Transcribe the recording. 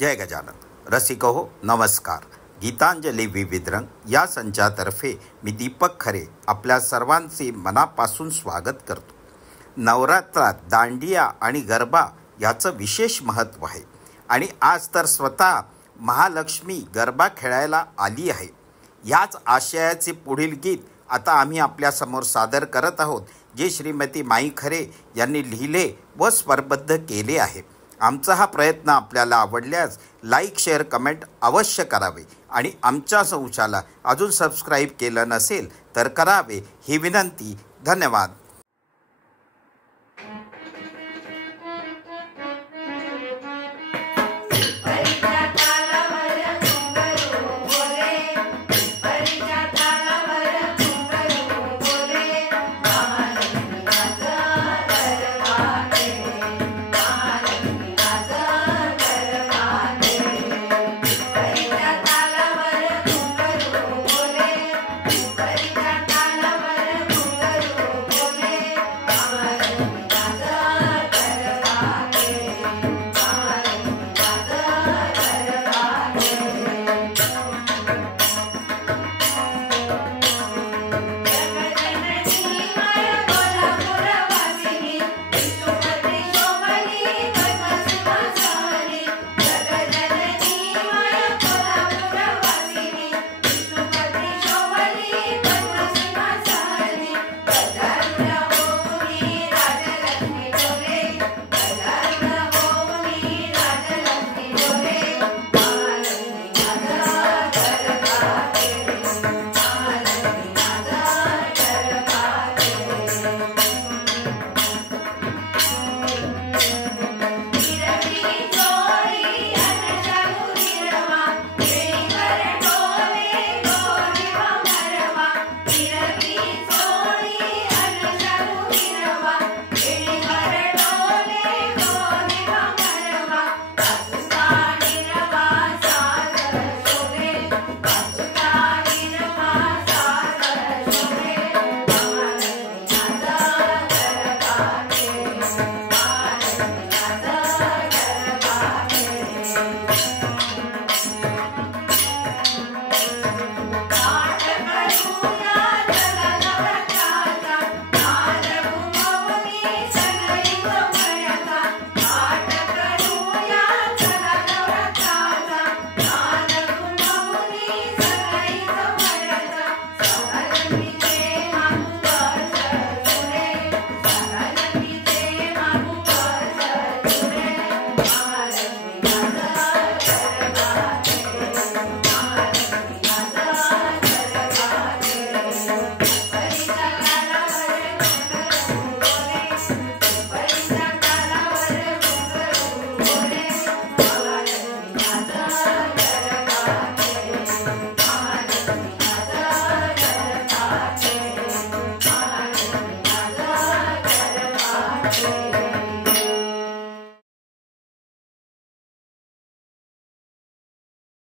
जय गजानन रसिक हो नमस्कार. गीतांजली विविध रंग या संचातर्फे मी दीपक खरे आपल्या सर्वांचे मनापासून स्वागत करतो. नवरात्रात दांडिया आणि गरबा याचं विशेष महत्त्व आहे आणि आज तर स्वतः महालक्ष्मी गरबा खेळायला आली आहे. याच आशयाचे पुढील गीत आता आम्ही आपल्यासमोर सादर करत आहोत, जे श्रीमती माई खरे यांनी लिहिले व स्वरबद्ध केले आहे. आमचा हा प्रयत्न आपल्याला आवडल्यास लाईक, शेअर, कमेंट अवश्य करावे आणि आमच्या संचाला अजून सबस्क्राईब केलं नसेल तर करावे ही विनंती. धन्यवाद.